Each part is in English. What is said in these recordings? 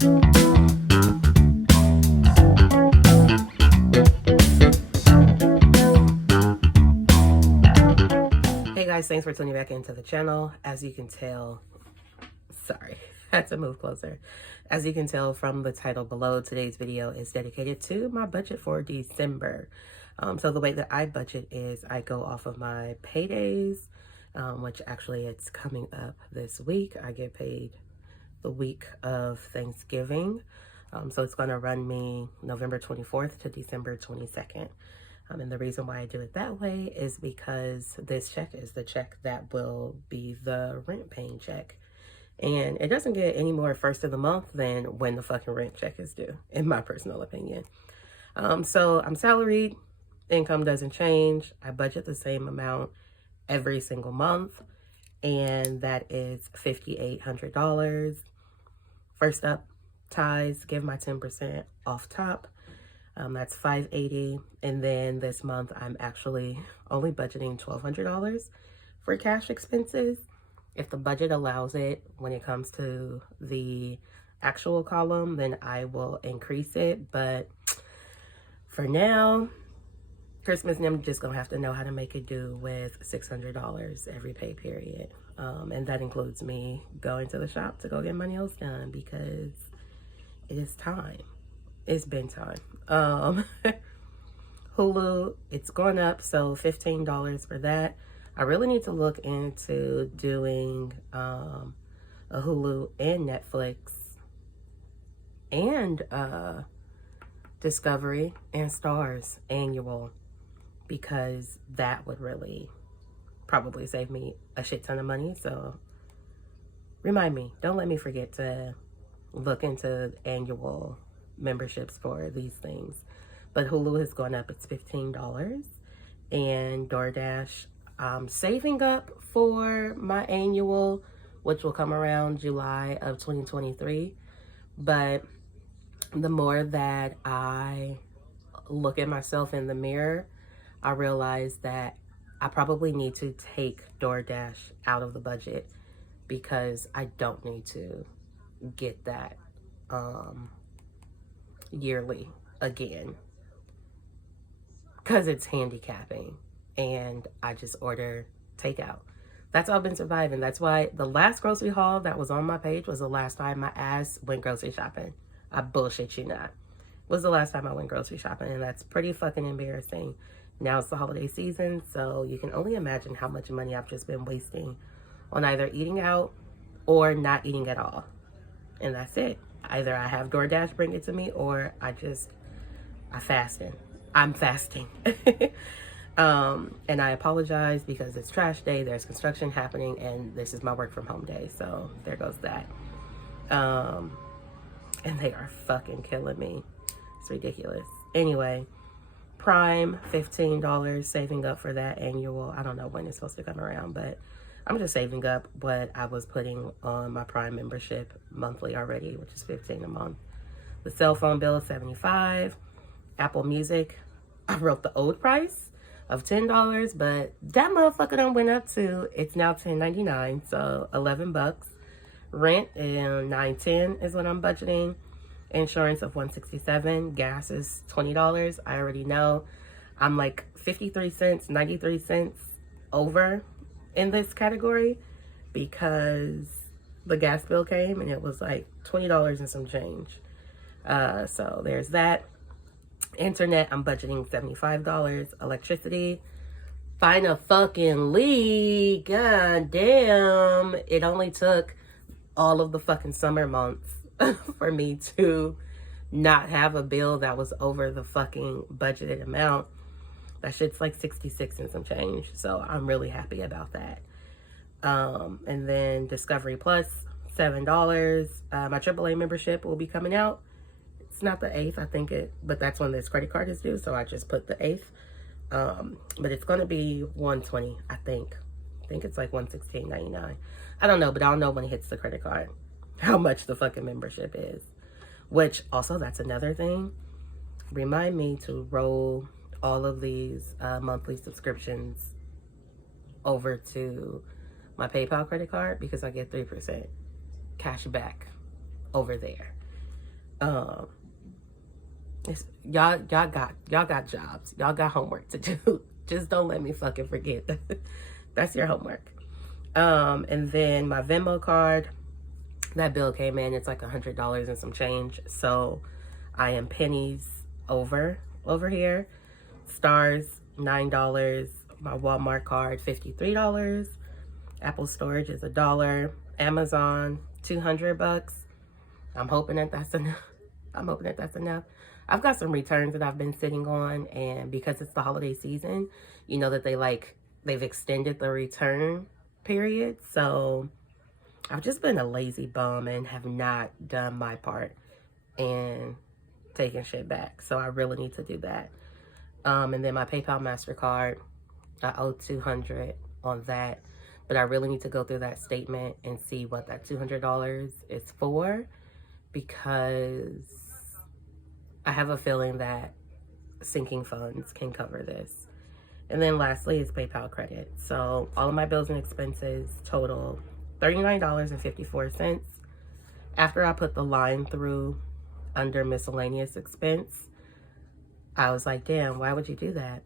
Hey guys, thanks for tuning back into the channel. As you can tell, sorry, had to move closer. As you can tell from the title below, today's video is dedicated to my budget for December. So the way that I budget is I go off of my paydays, which actually it's coming up this week. I get paid the week of Thanksgiving. So it's going to run me November 24th to December 22nd. And the reason why I do it that way is because this check is the check that will be the rent paying check. And it doesn't get any more first of the month than when the fucking rent check is due, in my personal opinion. So I'm salaried, income doesn't change. I budget the same amount every single month, and that is $5,800. First up, ties, give my 10% off top. That's $580, and then this month I'm actually only budgeting $1,200 for cash expenses. If the budget allows it, when it comes to the actual column, then I will increase it. But for now, Christmas, I'm just gonna have to know how to make it do with $600 every pay period. And that includes me going to the shop to go get my nails done because it is time. It's been time. Hulu, it's going up, so $15 for that. I really need to look into doing a Hulu and Netflix and Discovery and Stars annual, because that would really probably save me a shit ton of money. So remind me, don't let me forget to look into annual memberships for these things. But Hulu has gone up, it's $15. And DoorDash, I'm saving up for my annual, which will come around July of 2023. But the more that I look at myself in the mirror, I realize that I probably need to take DoorDash out of the budget, because I don't need to get that yearly again, because it's handicapping and I just order takeout. That's all I've been surviving. That's why the last grocery haul that was on my page was the last time my ass went grocery shopping. I bullshit you not. It was the last time I went grocery shopping, and that's pretty fucking embarrassing. Now it's the holiday season, so you can only imagine how much money I've just been wasting on either eating out or not eating at all. And that's it. Either I have DoorDash bring it to me, or I'm fasting. And I apologize because it's trash day, there's construction happening, and this is my work from home day. So there goes that. And they are fucking killing me. It's ridiculous. Anyway, Prime, $15, saving up for that annual. I don't know when it's supposed to come around, but I'm just saving up what I was putting on my Prime membership monthly already, which is $15 a month. The cell phone bill is $75. Apple Music, I wrote the old price of $10, but that motherfucker done went up to, it's now $10.99, so $11. Rent and $9.10 is what I'm budgeting. Insurance of $167. Gas is $20. I already know I'm like 53 cents, 93 cents over in this category, because the gas bill came and it was like $20 and some change. So there's that. Internet, I'm budgeting $75. Electricity, finally, god damn, it only took all of the fucking summer months for me to not have a bill that was over the fucking budgeted amount. That shit's like 66 and some change, so I'm really happy about that. And then Discovery Plus, $7. My AAA membership will be coming out. It's not the 8th, I think but that's when this credit card is due, so I just put the 8th. But it's gonna be $120, I think. I think it's like $116.99. I don't know, but I'll know when it hits the credit card how much the fucking membership is. Which also, that's another thing. Remind me to roll all of these monthly subscriptions over to my PayPal credit card, because I get 3% cash back over there. Um, y'all got jobs. Y'all got homework to do. Just don't let me fucking forget. That's your homework. And then my Venmo card, that bill came in. It's like $100 and some change. So I am pennies over here. Stars, $9. My Walmart card, $53. Apple storage is $1. Amazon, $200. I'm hoping that that's enough. I've got some returns that I've been sitting on, and because it's the holiday season, you know that they've extended the return period. So I've just been a lazy bum and have not done my part in taking shit back. So I really need to do that. And then my PayPal MasterCard, I owe $200 on that, but I really need to go through that statement and see what that $200 is for, because I have a feeling that sinking funds can cover this. And then lastly is PayPal credit. So all of my bills and expenses total $39.54. After I put the line through under miscellaneous expense, I was like, damn, why would you do that?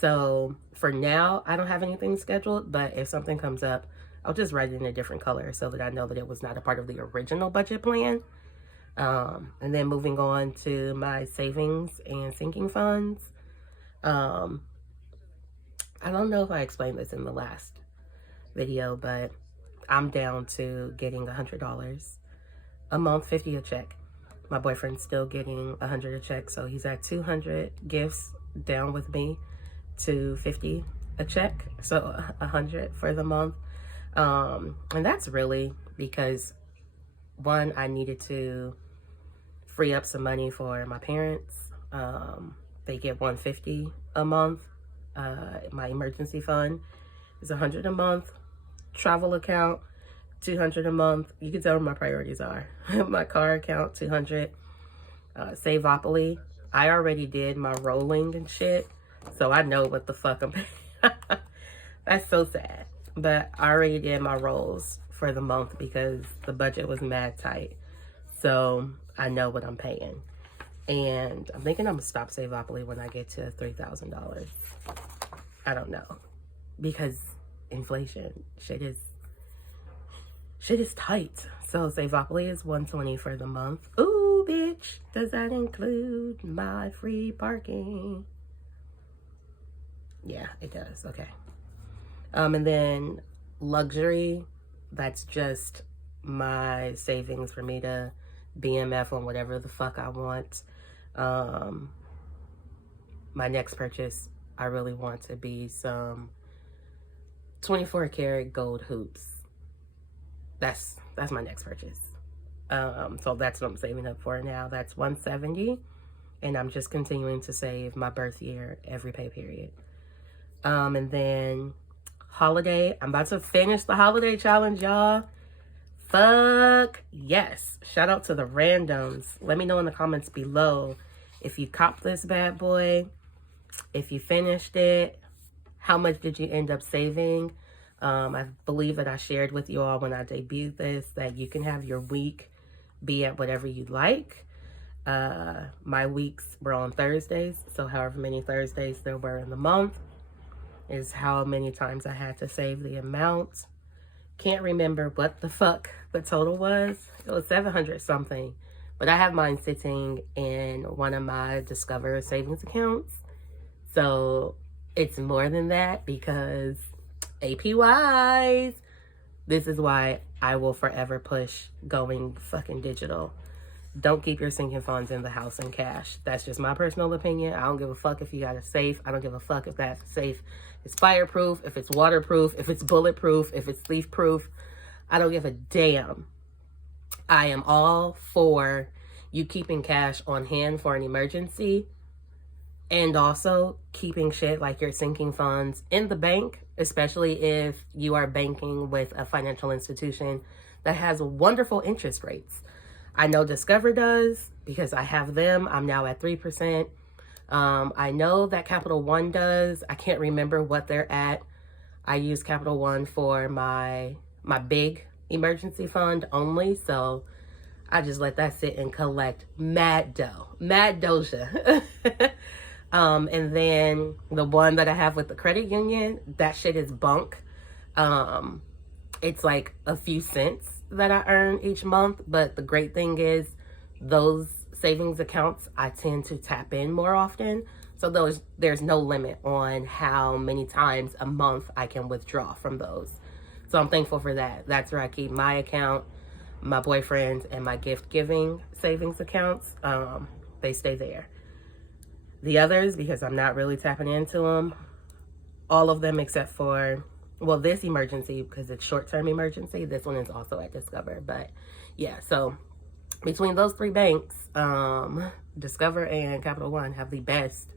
So for now, I don't have anything scheduled, but if something comes up, I'll just write it in a different color so that I know that it was not a part of the original budget plan. And then moving on to my savings and sinking funds. I don't know if I explained this in the last video, but I'm down to getting $100 a month, 50 a check. My boyfriend's still getting 100 a check, so he's at 200 gifts down with me to 50 a check, so 100 for the month. And that's really because, one, I needed to free up some money for my parents. They get $150 a month. My emergency fund is $100 a month. Travel account, $200 a month. You can tell what my priorities are. My car account, $200. Saveopoly, I already did my rolling and shit, so I know what the fuck I'm paying. That's so sad. But I already did my rolls for the month because the budget was mad tight. So I know what I'm paying. And I'm thinking I'm gonna stop Saveopoly when I get to $3,000. I don't know. Because inflation, shit is tight. So Saveopoly is $120 for the month. Ooh, bitch, does that include my free parking? Yeah, it does. Okay. And then luxury, that's just my savings for me to BMF on whatever the fuck I want. My next purchase, I really want to be some 24 karat gold hoops. That's my next purchase. So that's what I'm saving up for now. That's $170, and I'm just continuing to save my birth year every pay period. And then holiday, I'm about to finish the holiday challenge, y'all. Fuck yes. Shout out to the randoms. Let me know in the comments below if you copped this bad boy, if you finished it, how much did you end up saving. I believe that I shared with you all when I debuted this that you can have your week be at whatever you like. My weeks were on Thursdays, so however many Thursdays there were in the month is how many times I had to save the amount. Can't remember what the fuck the total was. It was 700 something, but I have mine sitting in one of my Discover savings accounts, so it's more than that because APYs. This is why I will forever push going fucking digital. Don't keep your sinking funds in the house in cash. That's just my personal opinion. I don't give a fuck if you got a safe. I don't give a fuck if that safe is fireproof, if it's waterproof, if it's bulletproof, if it's thief proof. I don't give a damn. I am all for you keeping cash on hand for an emergency, and also keeping shit like your sinking funds in the bank, especially if you are banking with a financial institution that has wonderful interest rates. I know Discover does because I have them. I'm now at 3%. I know that Capital One does. I can't remember what they're at. I use Capital One for my big emergency fund only, so I just let that sit and collect mad dough, mad doja. And then the one that I have with the credit union, that shit is bunk. It's like a few cents that I earn each month. But the great thing is those savings accounts, I tend to tap in more often. So there's no limit on how many times a month I can withdraw from those. So I'm thankful for that. That's where I keep my account, my boyfriend's, and my gift giving savings accounts. They stay there. The others, because I'm not really tapping into them, all of them except for, well, this emergency, because it's short-term emergency. This one is also at Discover. But yeah, so between those three banks, Discover and Capital One have the best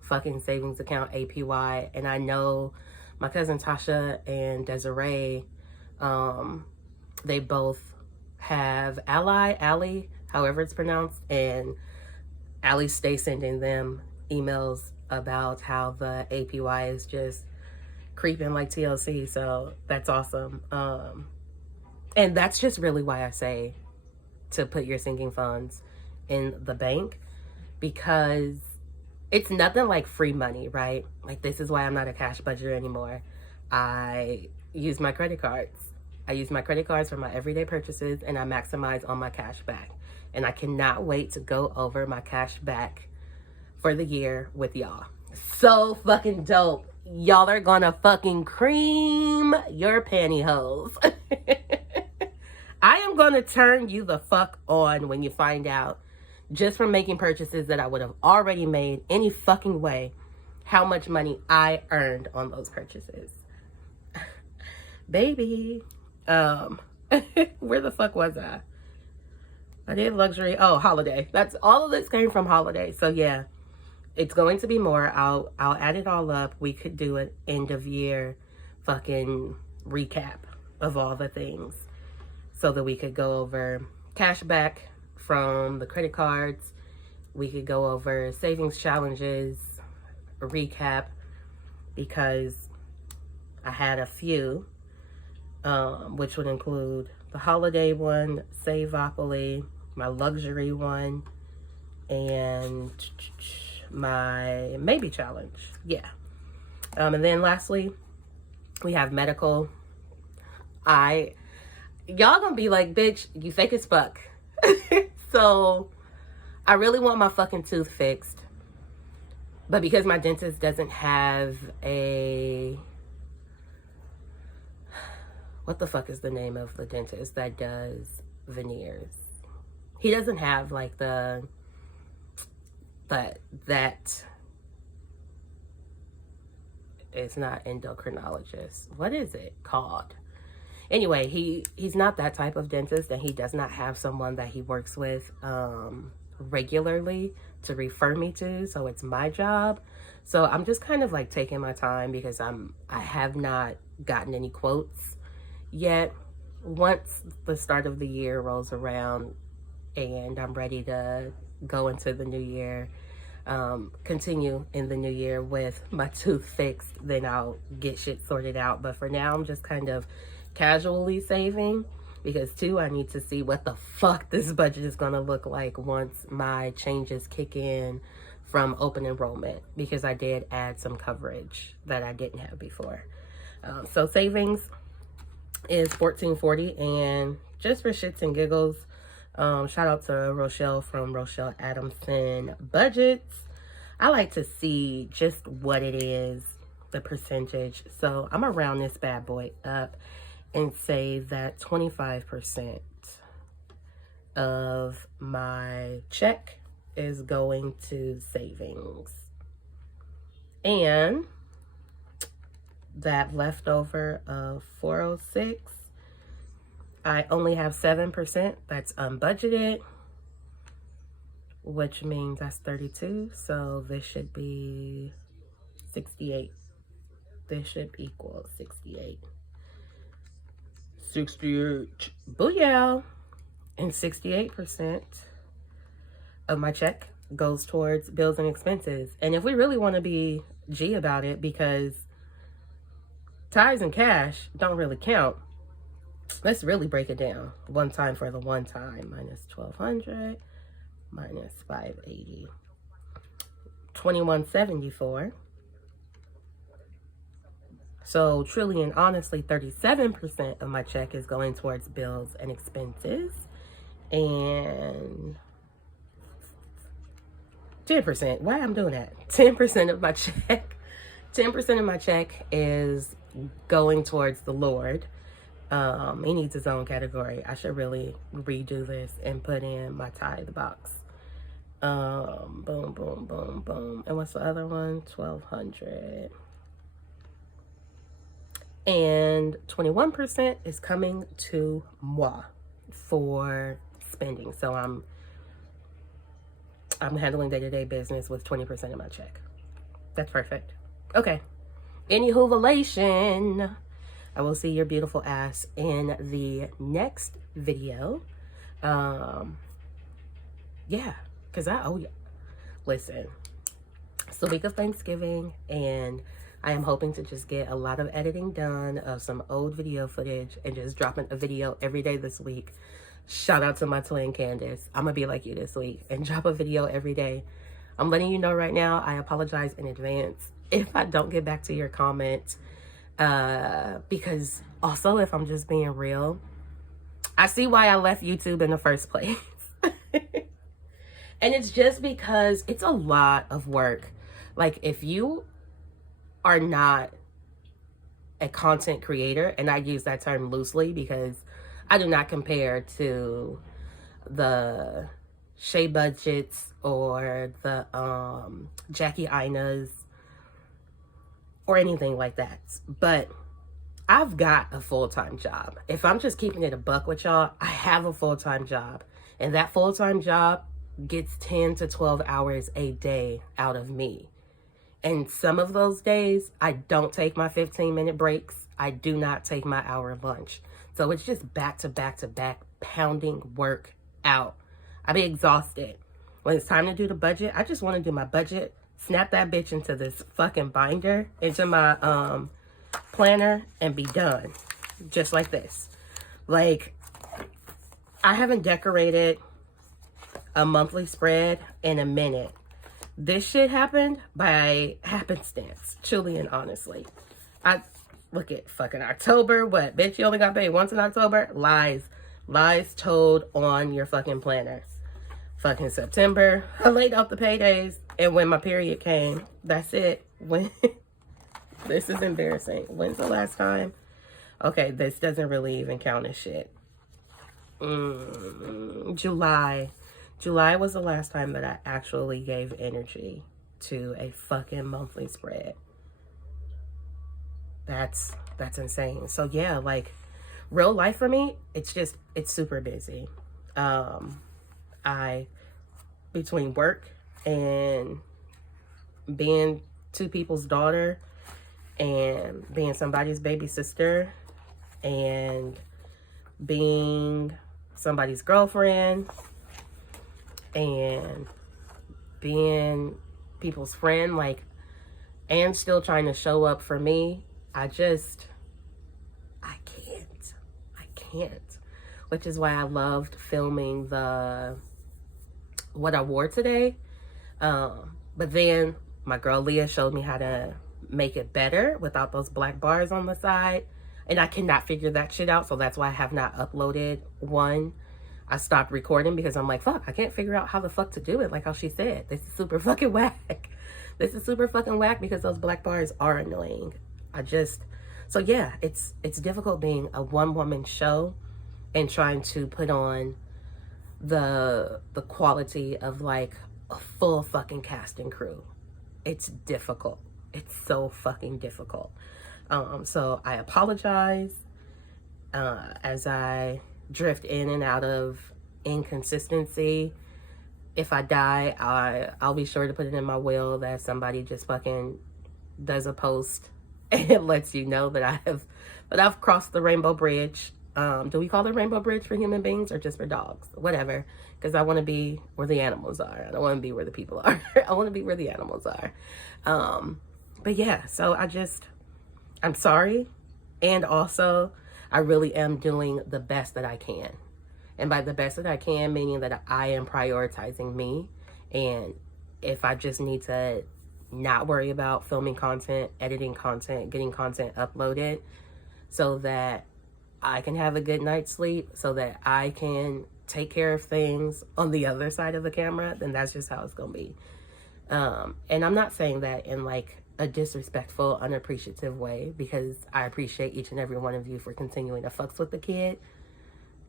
fucking savings account APY. And I know my cousin Tasha and Desiree, they both have Ally, however it's pronounced, and Ally stays sending them emails about how the APY is just creeping like TLC. So that's awesome. And that's just really why I say to put your sinking funds in the bank, because it's nothing like free money, right? Like, this is why I'm not a cash budgeter anymore. I use my credit cards. I use my credit cards for my everyday purchases, and I maximize on my cash back. And I cannot wait to go over my cash back for the year with y'all. So fucking dope. Y'all are gonna fucking cream your pantyhose. I am gonna turn you the fuck on when you find out, just from making purchases that I would have already made any fucking way, how much money I earned on those purchases. Baby. Where the fuck was I? I did luxury. Oh, holiday. That's all of this came from holiday. So yeah, it's going to be more. I'll add it all up. We could do an end of year fucking recap of all the things, so that we could go over cash back from the credit cards. We could go over savings challenges, a recap, because I had a few, which would include the holiday one, Saveopoly, my luxury one, and my maybe challenge. Yeah. And then lastly, we have medical. Y'all gonna be like, bitch, you fake as fuck. So I really want my fucking tooth fixed. But because my dentist doesn't have a... What the fuck is the name of the dentist that does veneers? He doesn't have like that it's not endocrinologist. What is it called? Anyway, he's not that type of dentist, and he does not have someone that he works with regularly to refer me to. So it's my job. So I'm just kind of like taking my time, because I have not gotten any quotes yet. Once the start of the year rolls around and I'm ready to go into the new year, continue in the new year with my tooth fixed, then I'll get shit sorted out. But for now, I'm just kind of casually saving, because too, I need to see what the fuck this budget is going to look like once my changes kick in from open enrollment, because I did add some coverage that I didn't have before. So savings is $14.40, and just for shits and giggles, shout out to Rochelle from Rochelle Adamson Budgets. I like to see just what it is, the percentage. So I'm gonna round this bad boy up and say that 25% of my check is going to savings, and that leftover of 406, I only have 7% that's unbudgeted, which means that's 32. So this should be 68. This should equal 68. 68. Booyah! And 68% of my check goes towards bills and expenses. And if we really want to be G about it, because tithes and cash don't really count, let's really break it down. One time for the one time. Minus 1,200 minus 580. 2,174. So truly and honestly, 37% of my check is going towards bills and expenses. And 10%, why I'm doing that? 10% of my check, 10% of my check is going towards the Lord. He needs his own category. I should really redo this and put in my tithe box. Boom, boom, boom, boom. And what's the other one? 1,200. And 21% is coming to moi for spending. So I'm handling day-to-day business with 20% of my check. That's perfect. Okay. Anywho, relation. I will see your beautiful ass in the next video. Yeah, because I owe you. Listen, it's the week of Thanksgiving, and I am hoping to just get a lot of editing done of some old video footage and just dropping a video every day this week. Shout out to my twin Candace. I'm gonna be like you this week and drop a video every day. I'm letting you know right now, I apologize in advance if I don't get back to your comments. Because also, if I'm just being real, I see why I left YouTube in the first place. And it's just because it's a lot of work. Like, if you are not a content creator, and I use that term loosely because I do not compare to the Shea Budgets or the Jackie Ina's or anything like that. But I've got a full-time job. If I'm just keeping it a buck with y'all, I have a full-time job. And that full-time job gets 10 to 12 hours a day out of me. And some of those days, I don't take my 15-minute breaks. I do not take my hour lunch. So it's just back to back to back pounding work out. I be exhausted. When it's time to do the budget, I just want to do my budget, snap that bitch into this fucking binder, into my planner, and be done. Just like this. Like, I haven't decorated a monthly spread in a minute. This shit happened by happenstance, truly and honestly. I look at fucking October. What, bitch? You only got paid once in October? Lies. Lies told on your fucking planner. Fucking September, I laid out the paydays, and when my period came, that's it. When this is embarrassing. When's the last time? Okay, this doesn't really even count as shit. July. July was the last time that I actually gave energy to a fucking monthly spread. That's insane. So yeah, like, real life for me, it's super busy. Between work and being two people's daughter and being somebody's baby sister and being somebody's girlfriend and being people's friend, like, and still trying to show up for me, I can't. Which is why I loved filming what I wore today. But then my girl Leah showed me how to make it better without those black bars on the side. And I cannot figure that shit out. So that's why I have not uploaded one. I stopped recording because I'm like, fuck, I can't figure out how the fuck to do it. Like how she said, this is super fucking whack. This is super fucking whack because those black bars are annoying. So yeah, it's difficult being a one-woman show and trying to put on the quality of like a full fucking cast and crew. It's difficult. It's so fucking difficult. So I apologize as I drift in and out of inconsistency. If I die, I'll be sure to put it in my will that somebody just fucking does a post and it lets you know that I've crossed the rainbow bridge. Do we call it rainbow bridge for human beings or just for dogs? Whatever. Because I want to be where the animals are. I don't want to be where the people are. I want to be where the animals are. But yeah, so I'm sorry. And also, I really am doing the best that I can. And by the best that I can, meaning that I am prioritizing me. And if I just need to not worry about filming content, editing content, getting content uploaded so that I can have a good night's sleep, so that I can take care of things on the other side of the camera, then that's just how it's going to be. And I'm not saying that in like a disrespectful, unappreciative way, because I appreciate each and every one of you for continuing to fucks with the kid,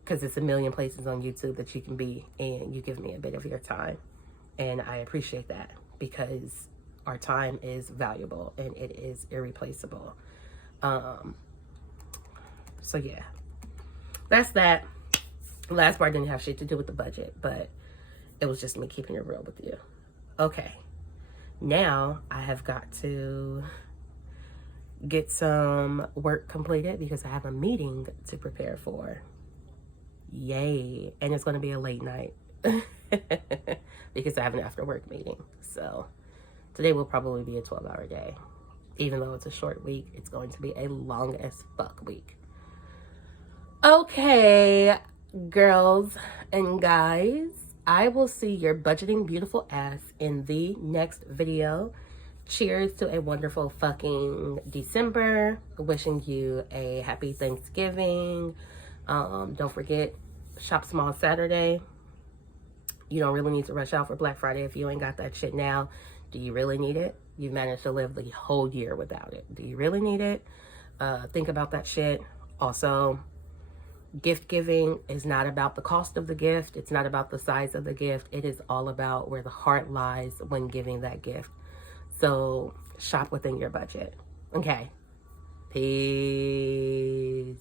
because it's a million places on YouTube that you can be, and you give me a bit of your time. And I appreciate that, because our time is valuable and it is irreplaceable. So yeah, that's that. The last part didn't have shit to do with the budget, but it was just me keeping it real with you. Okay, now I have got to get some work completed because I have a meeting to prepare for. Yay. And it's going to be a late night because I have an after work meeting. So today will probably be a 12-hour day. Even though it's a short week, it's going to be a long as fuck week. Okay, girls and guys, I will see your budgeting beautiful ass in the next video. Cheers to a wonderful fucking December. Wishing you a happy Thanksgiving. Don't forget, shop small Saturday. You don't really need to rush out for Black Friday if you ain't got that shit now. Do you really need it? You've managed to live the whole year without it. Do you really need it? Think about that shit. Also, gift giving is not about the cost of the gift. It's not about the size of the gift. It is all about where the heart lies when giving that gift. So shop within your budget. Okay. Peace.